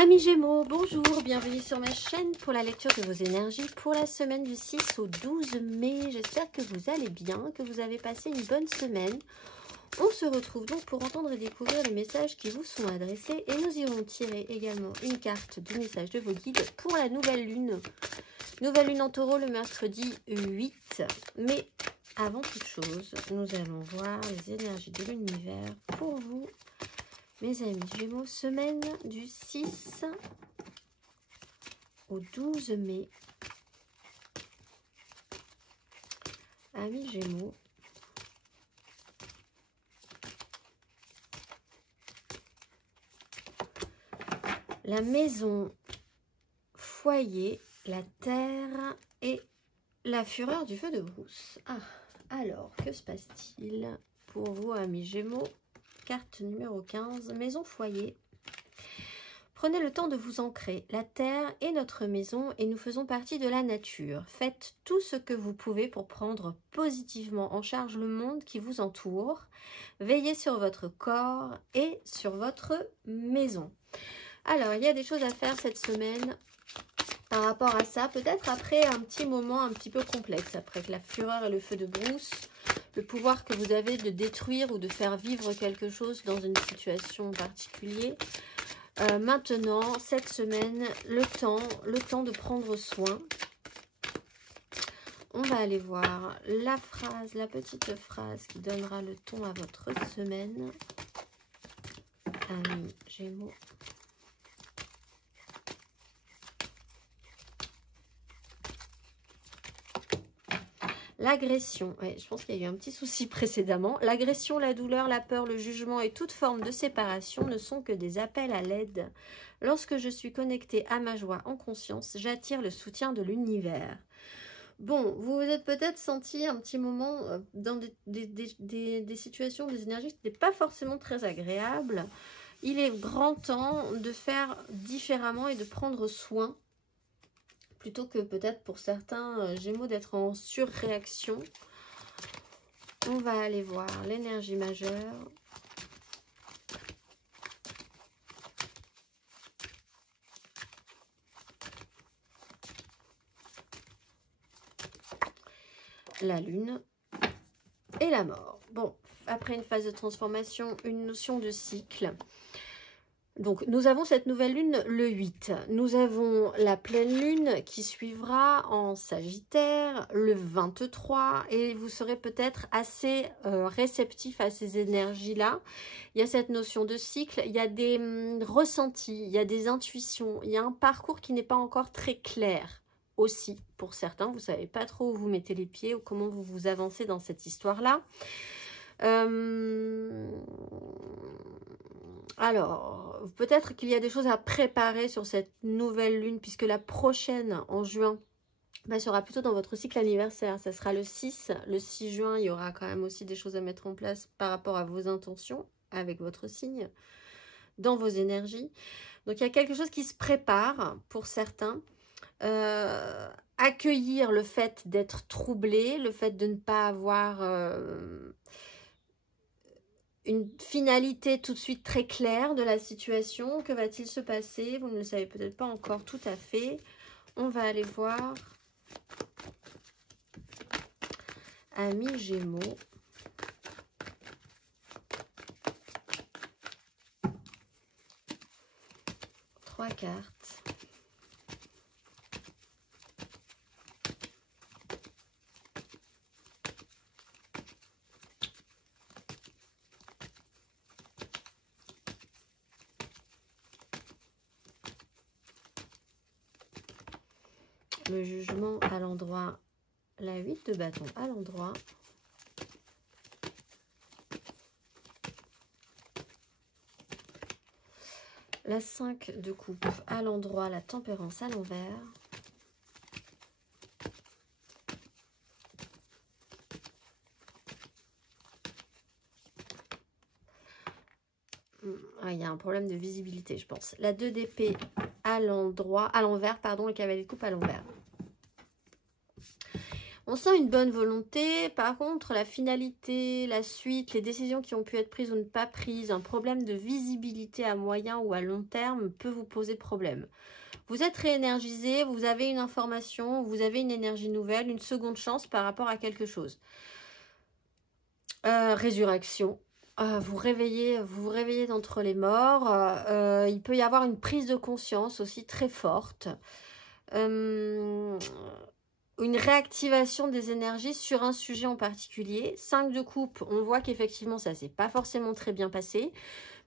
Amis Gémeaux, bonjour, bienvenue sur ma chaîne pour la lecture de vos énergies pour la semaine du 6 au 12 mai. J'espère que vous allez bien, que vous avez passé une bonne semaine. On se retrouve donc pour entendre et découvrir les messages qui vous sont adressés et nous irons tirer également une carte du message de vos guides pour la nouvelle lune. Nouvelle lune en taureau le mercredi 8 mai. Avant toute chose, nous allons voir les énergies de l'univers pour vous. Mes amis Gémeaux, semaine du 6 au 12 mai. Amis Gémeaux, la maison, foyer, la terre et la fureur du feu de brousse. Ah, alors, que se passe-t-il pour vous, amis Gémeaux? Carte numéro 15, maison foyer. Prenez le temps de vous ancrer. La terre est notre maison et nous faisons partie de la nature. Faites tout ce que vous pouvez pour prendre positivement en charge le monde qui vous entoure. Veillez sur votre corps et sur votre maison. Alors, il y a des choses à faire cette semaine par rapport à ça. Peut-être après un petit moment un petit peu complexe, après que la fureur et le feu de brousse, le pouvoir que vous avez de détruire ou de faire vivre quelque chose dans une situation particulière. Maintenant, cette semaine, le temps de prendre soin. On va aller voir la phrase, la petite phrase qui donnera le ton à votre semaine. Amis Gémeaux. L'agression, ouais, je pense qu'il y a eu un petit souci précédemment. L'agression, la douleur, la peur, le jugement et toute forme de séparation ne sont que des appels à l'aide. Lorsque je suis connectée à ma joie en conscience, j'attire le soutien de l'univers. Bon, vous vous êtes peut-être senti un petit moment dans des situations, des énergies qui n'étaient pas forcément très agréables. Il est grand temps de faire différemment et de prendre soin. Plutôt que peut-être pour certains Gémeaux d'être en surréaction. On va aller voir l'énergie majeure. La lune et la mort. Bon, après une phase de transformation, une notion de cycle. Donc, nous avons cette nouvelle lune le 8. Nous avons la pleine lune qui suivra en Sagittaire le 23. Et vous serez peut-être assez réceptif à ces énergies-là. Il y a cette notion de cycle, il y a des ressentis, il y a des intuitions. Il y a un parcours qui n'est pas encore très clair aussi pour certains. Vous ne savez pas trop où vous mettez les pieds ou comment vous vous avancez dans cette histoire-là. Alors, peut-être qu'il y a des choses à préparer sur cette nouvelle lune, puisque la prochaine, en juin, sera plutôt dans votre cycle anniversaire. Ça sera le 6. Le 6 juin, il y aura quand même aussi des choses à mettre en place par rapport à vos intentions, avec votre signe, dans vos énergies. Donc, il y a quelque chose qui se prépare pour certains. Accueillir le fait d'être troublé, le fait de ne pas avoir... une finalité tout de suite très claire de la situation. Que va-t-il se passer? Vous ne le savez peut-être pas encore tout à fait. On va aller voir. Amis Gémeaux. Trois cartes. Le jugement à l'endroit, la 8 de bâton à l'endroit. La 5 de coupe à l'endroit, la tempérance à l'envers. Ah, il y a un problème de visibilité, je pense. La 2 d'épée à l'endroit, à l'envers, pardon, le cavalier de coupe à l'envers. On sent une bonne volonté. Par contre, la finalité, la suite, les décisions qui ont pu être prises ou ne pas prises, un problème de visibilité à moyen ou à long terme peut vous poser problème. Vous êtes réénergisé, vous avez une information, vous avez une énergie nouvelle, une seconde chance par rapport à quelque chose. Résurrection. Vous vous réveillez d'entre les morts. Il peut y avoir une prise de conscience aussi très forte. Une réactivation des énergies sur un sujet en particulier. 5 de coupe, on voit qu'effectivement ça s'est pas forcément très bien passé,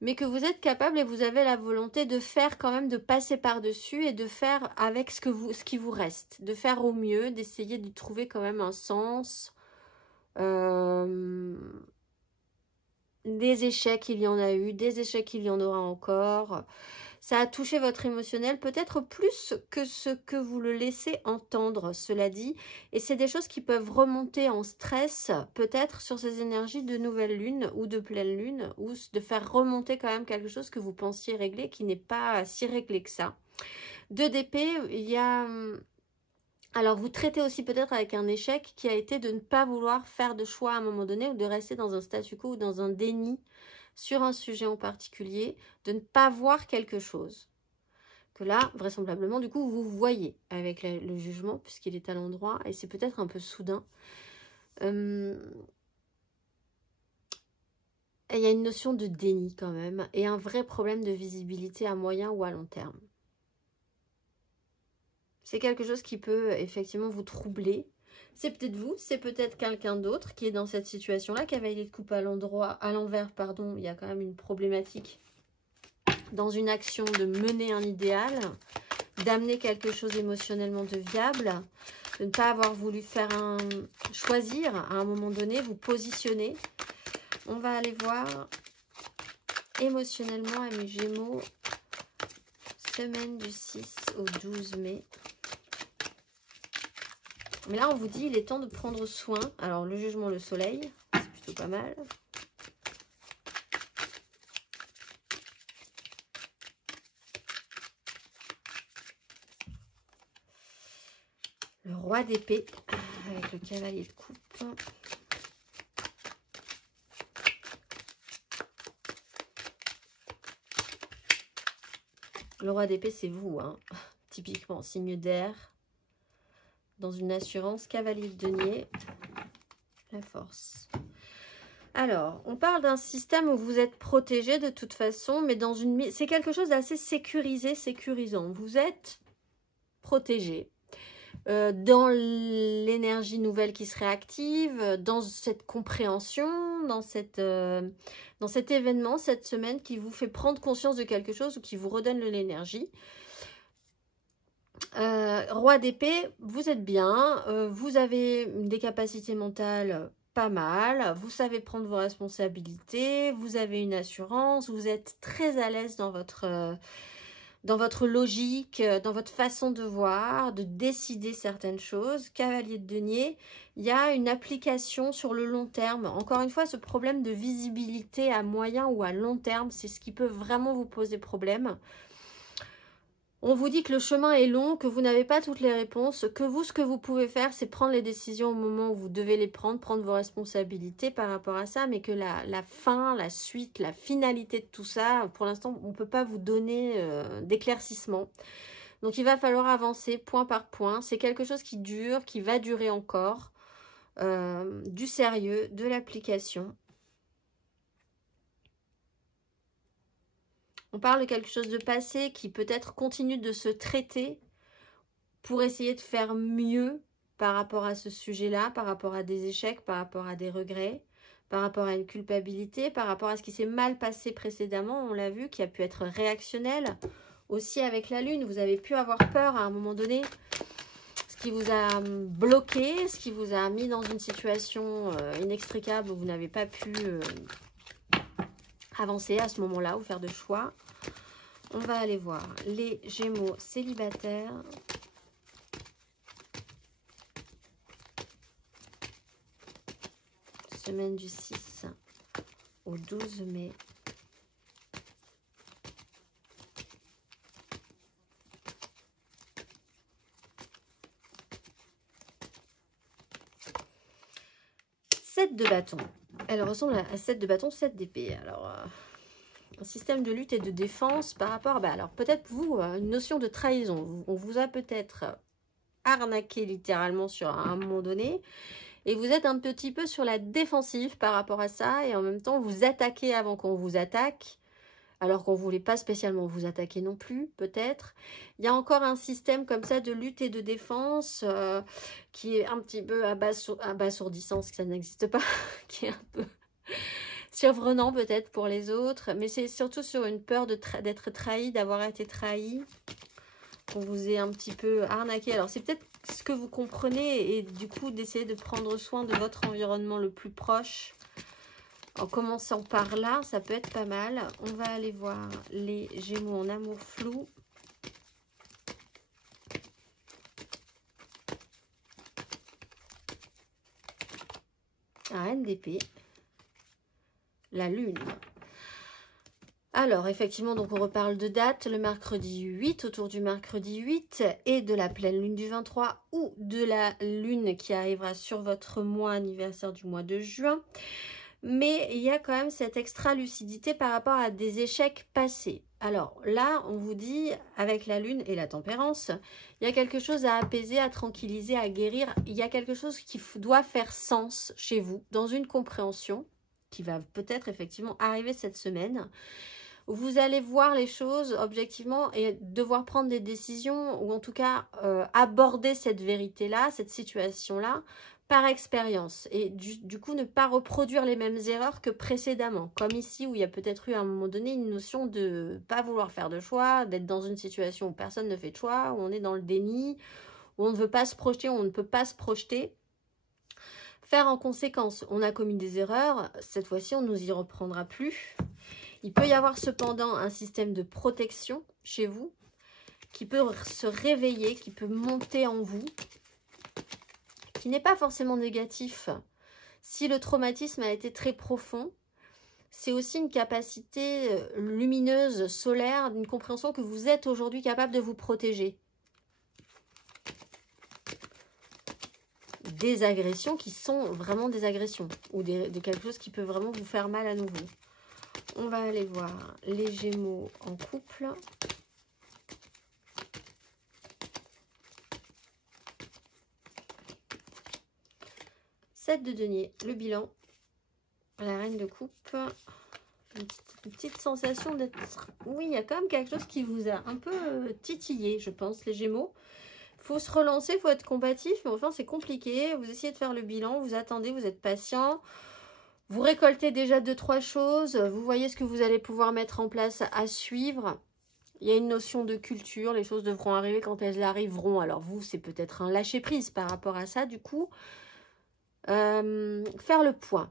mais que vous êtes capable et vous avez la volonté de faire quand même, de passer par-dessus et de faire avec ce qui vous reste, de faire au mieux, d'essayer de trouver quand même un sens. Des échecs, il y en a eu, des échecs, il y en aura encore. Ça a touché votre émotionnel, peut-être plus que ce que vous le laissez entendre, cela dit. Et c'est des choses qui peuvent remonter en stress, peut-être sur ces énergies de nouvelle lune ou de pleine lune, ou de faire remonter quand même quelque chose que vous pensiez régler, qui n'est pas si réglé que ça. 2 d'épée, il y a... Alors, vous traitez aussi peut-être avec un échec qui a été de ne pas vouloir faire de choix à un moment donné ou de rester dans un statu quo ou dans un déni sur un sujet en particulier, de ne pas voir quelque chose. Que là, vraisemblablement, du coup, vous voyez avec le jugement puisqu'il est à l'endroit et c'est peut-être un peu soudain. Il y a une notion de déni quand même et un vrai problème de visibilité à moyen ou à long terme. C'est quelque chose qui peut effectivement vous troubler. C'est peut-être vous, c'est peut-être quelqu'un d'autre qui est dans cette situation-là. Cavalier de coupe à l'envers, pardon, il y a quand même une problématique dans une action de mener un idéal, d'amener quelque chose émotionnellement de viable, de ne pas avoir voulu choisir à un moment donné, vous positionner. On va aller voir émotionnellement à mes Gémeaux, semaine du 6 au 12 mai. Mais là, on vous dit, il est temps de prendre soin. Alors, le jugement, le soleil, c'est plutôt pas mal. Le roi d'épée, avec le cavalier de coupe. Le roi d'épée, c'est vous, hein. Typiquement, signe d'air. Dans une assurance, cavalier de denier, la force. Alors, on parle d'un système où vous êtes protégé de toute façon, mais dans une... c'est quelque chose d'assez sécurisé, sécurisant. Vous êtes protégé dans l'énergie nouvelle qui se réactive, dans cette compréhension, dans cet événement, cette semaine qui vous fait prendre conscience de quelque chose ou qui vous redonne de l'énergie. Roi d'épée, vous êtes bien, vous avez des capacités mentales pas mal, vous savez prendre vos responsabilités, vous avez une assurance, vous êtes très à l'aise dans votre logique, dans votre façon de voir, de décider certaines choses. Cavalier de denier, il y a une application sur le long terme. Encore une fois, ce problème de visibilité à moyen ou à long terme, c'est ce qui peut vraiment vous poser problème. On vous dit que le chemin est long, que vous n'avez pas toutes les réponses, que vous, ce que vous pouvez faire, c'est prendre les décisions au moment où vous devez les prendre vos responsabilités par rapport à ça, mais que la fin, la suite, la finalité de tout ça, pour l'instant, on ne peut pas vous donner d'éclaircissement. Donc, il va falloir avancer point par point. C'est quelque chose qui dure, qui va durer encore, du sérieux, de l'application. On parle de quelque chose de passé qui peut-être continue de se traiter pour essayer de faire mieux par rapport à ce sujet-là, par rapport à des échecs, par rapport à des regrets, par rapport à une culpabilité, par rapport à ce qui s'est mal passé précédemment, on l'a vu, qui a pu être réactionnel. Aussi avec la lune, vous avez pu avoir peur à un moment donné, ce qui vous a bloqué, ce qui vous a mis dans une situation inextricable où vous n'avez pas pu... avancer à ce moment-là ou faire de choix. On va aller voir les Gémeaux célibataires. Semaine du 6 au 12 mai. 7 de bâton. Elle ressemble à 7 de bâton, 7 d'épée. Alors, un système de lutte et de défense par rapport à... alors, peut-être vous, une notion de trahison. On vous a peut-être arnaqué littéralement sur un moment donné. Et vous êtes un petit peu sur la défensive par rapport à ça. Et en même temps, vous attaquez avant qu'on vous attaque. Alors qu'on ne voulait pas spécialement vous attaquer non plus, peut-être. Il y a encore un système comme ça de lutte et de défense qui est un petit peu abasourdissant, parce que ça n'existe pas, qui est un peu surprenant peut-être pour les autres. Mais c'est surtout sur une peur d'être trahi, d'avoir été trahi, qu'on vous ait un petit peu arnaqué. Alors c'est peut-être ce que vous comprenez et du coup d'essayer de prendre soin de votre environnement le plus proche. En commençant par là, ça peut être pas mal. On va aller voir les Gémeaux en amour flou. La Reine d'épée. La Lune. Alors, effectivement, donc on reparle de date. Le mercredi 8, autour du mercredi 8 et de la pleine lune du 23 ou de la lune qui arrivera sur votre mois anniversaire du mois de juin. Mais il y a quand même cette extra lucidité par rapport à des échecs passés. Alors là, on vous dit, avec la lune et la tempérance, il y a quelque chose à apaiser, à tranquilliser, à guérir. Il y a quelque chose qui doit faire sens chez vous, dans une compréhension qui va peut-être effectivement arriver cette semaine. Vous allez voir les choses objectivement et devoir prendre des décisions ou en tout cas aborder cette vérité-là, cette situation-là, par expérience et du coup ne pas reproduire les mêmes erreurs que précédemment, comme ici où il y a peut-être eu à un moment donné une notion de pas vouloir faire de choix, d'être dans une situation où personne ne fait de choix, où on est dans le déni, où on ne veut pas se projeter, où on ne peut pas se projeter. Faire en conséquence, on a commis des erreurs, cette fois-ci on ne nous y reprendra plus. Il peut y avoir cependant un système de protection chez vous qui peut se réveiller, qui peut monter en vous, qui n'est pas forcément négatif. Si le traumatisme a été très profond, c'est aussi une capacité lumineuse, solaire, d'une compréhension que vous êtes aujourd'hui capable de vous protéger. Des agressions qui sont vraiment des agressions, ou de quelque chose qui peut vraiment vous faire mal à nouveau. On va aller voir les Gémeaux en couple. De denier, le bilan, la reine de coupe, une petite sensation d'être... Oui, il y a quand même quelque chose qui vous a un peu titillé, je pense, les Gémeaux. Il faut se relancer, il faut être combatif, mais enfin c'est compliqué. Vous essayez de faire le bilan, vous attendez, vous êtes patient. Vous récoltez déjà 2-3 choses, vous voyez ce que vous allez pouvoir mettre en place à suivre. Il y a une notion de culture, les choses devront arriver quand elles arriveront. Alors vous, c'est peut-être un lâcher-prise par rapport à ça, du coup. Faire le point,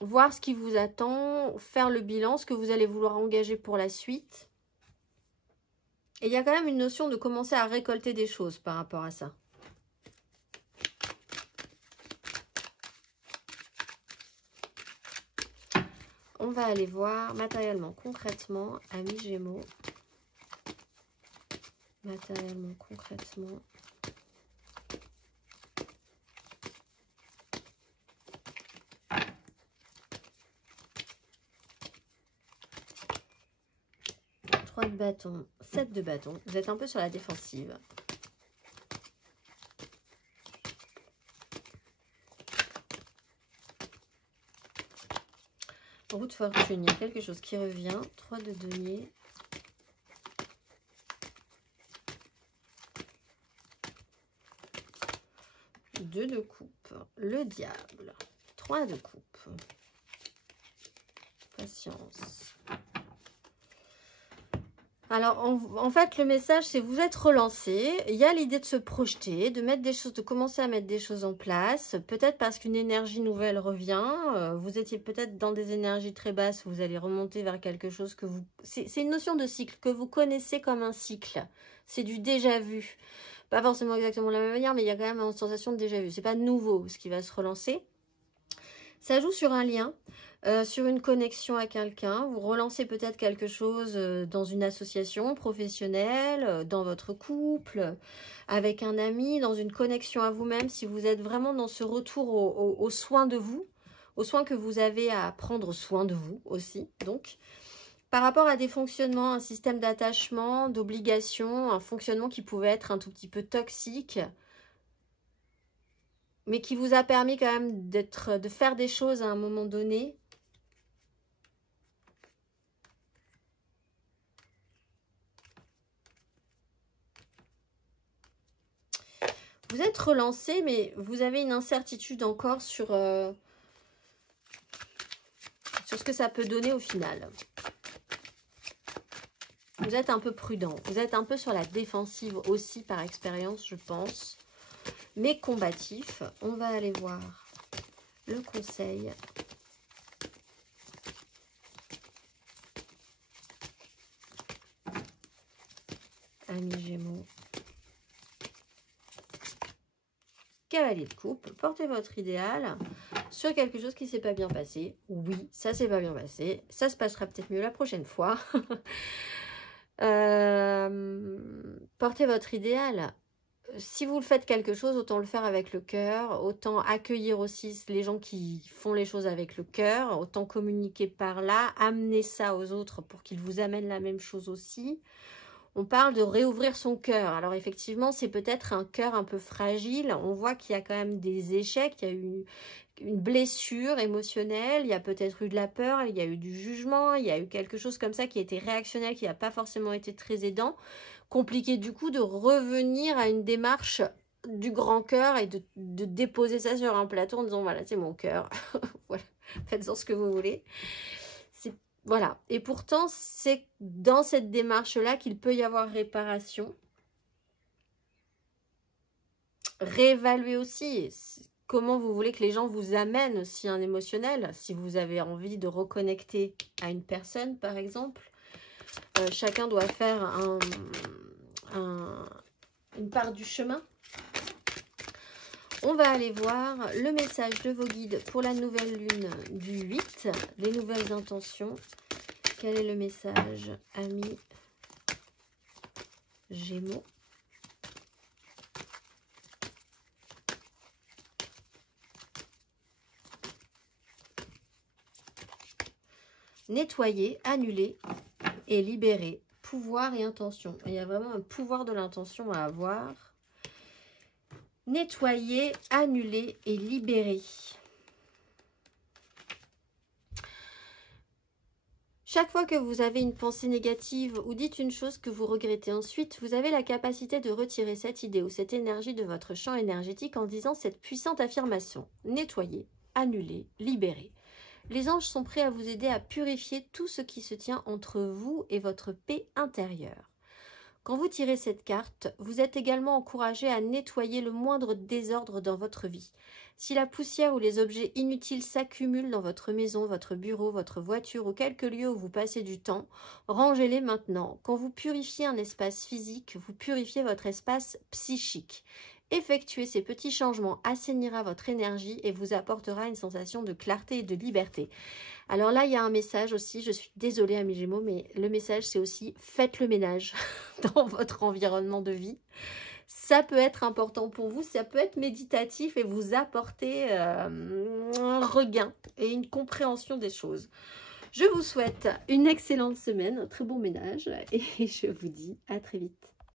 voir ce qui vous attend, faire le bilan, ce que vous allez vouloir engager pour la suite. Et il y a quand même une notion de commencer à récolter des choses par rapport à ça. On va aller voir matériellement, concrètement, amis Gémeaux. Matériellement, concrètement. De bâton, 7 de bâton. Vous êtes un peu sur la défensive. Roue de fortune, il y a quelque chose qui revient. 3 de denier. Deux de coupe. Le diable. 3 de coupe. Patience. Alors, en fait, le message, c'est vous êtes relancé. Il y a l'idée de se projeter, de mettre des choses, de commencer à mettre des choses en place. Peut-être parce qu'une énergie nouvelle revient. Vous étiez peut-être dans des énergies très basses. Vous allez remonter vers quelque chose que vous... C'est une notion de cycle que vous connaissez comme un cycle. C'est du déjà vu. Pas forcément exactement de la même manière, mais il y a quand même une sensation de déjà vu. C'est pas nouveau ce qui va se relancer. Ça joue sur un lien. Sur une connexion à quelqu'un, vous relancez peut-être quelque chose dans une association professionnelle, dans votre couple, avec un ami, dans une connexion à vous-même, si vous êtes vraiment dans ce retour aux soins de vous, aux soins que vous avez à prendre soin de vous aussi. Donc, par rapport à des fonctionnements, un système d'attachement, d'obligation, un fonctionnement qui pouvait être un tout petit peu toxique, mais qui vous a permis quand même de faire des choses à un moment donné. Vous êtes relancé, mais vous avez une incertitude encore sur ce que ça peut donner au final. Vous êtes un peu prudent. Vous êtes un peu sur la défensive aussi par expérience, je pense. Mais combatif. On va aller voir le conseil. Amis Gémeaux. Cavalier de coupe, portez votre idéal sur quelque chose qui ne s'est pas bien passé. Oui, ça s'est pas bien passé. Ça se passera peut-être mieux la prochaine fois. Portez votre idéal. Si vous le faites quelque chose, autant le faire avec le cœur. Autant accueillir aussi les gens qui font les choses avec le cœur. Autant communiquer par là. Amener ça aux autres pour qu'ils vous amènent la même chose aussi. On parle de réouvrir son cœur. Alors effectivement, c'est peut-être un cœur un peu fragile. On voit qu'il y a quand même des échecs, il y a eu une blessure émotionnelle, il y a peut-être eu de la peur, il y a eu du jugement, il y a eu quelque chose comme ça qui a été réactionnel, qui n'a pas forcément été très aidant. Compliqué du coup de revenir à une démarche du grand cœur et de déposer ça sur un plateau en disant voilà, c'est mon cœur. Voilà, faites-en ce que vous voulez. Voilà, et pourtant, c'est dans cette démarche-là qu'il peut y avoir réparation. Réévaluer aussi comment vous voulez que les gens vous amènent aussi un émotionnel. Si vous avez envie de reconnecter à une personne, par exemple, chacun doit faire une part du chemin. On va aller voir le message de vos guides pour la nouvelle lune du 8, les nouvelles intentions. Quel est le message, amis Gémeaux? Nettoyer, annuler et libérer. Pouvoir et intention. Il y a vraiment un pouvoir de l'intention à avoir. Nettoyer, annuler et libérer. Chaque fois que vous avez une pensée négative ou dites une chose que vous regrettez ensuite, vous avez la capacité de retirer cette idée ou cette énergie de votre champ énergétique en disant cette puissante affirmation. Nettoyer, annuler, libérer. Les anges sont prêts à vous aider à purifier tout ce qui se tient entre vous et votre paix intérieure. Quand vous tirez cette carte, vous êtes également encouragé à nettoyer le moindre désordre dans votre vie. Si la poussière ou les objets inutiles s'accumulent dans votre maison, votre bureau, votre voiture ou quelques lieux où vous passez du temps, rangez-les maintenant. Quand vous purifiez un espace physique, vous purifiez votre espace psychique. Effectuer ces petits changements assainira votre énergie et vous apportera une sensation de clarté et de liberté. Alors là, il y a un message aussi, je suis désolée amis Gémeaux, mais le message c'est aussi faites le ménage dans votre environnement de vie. Ça peut être important pour vous, ça peut être méditatif et vous apporter un regain et une compréhension des choses. Je vous souhaite une excellente semaine, un très bon ménage et je vous dis à très vite.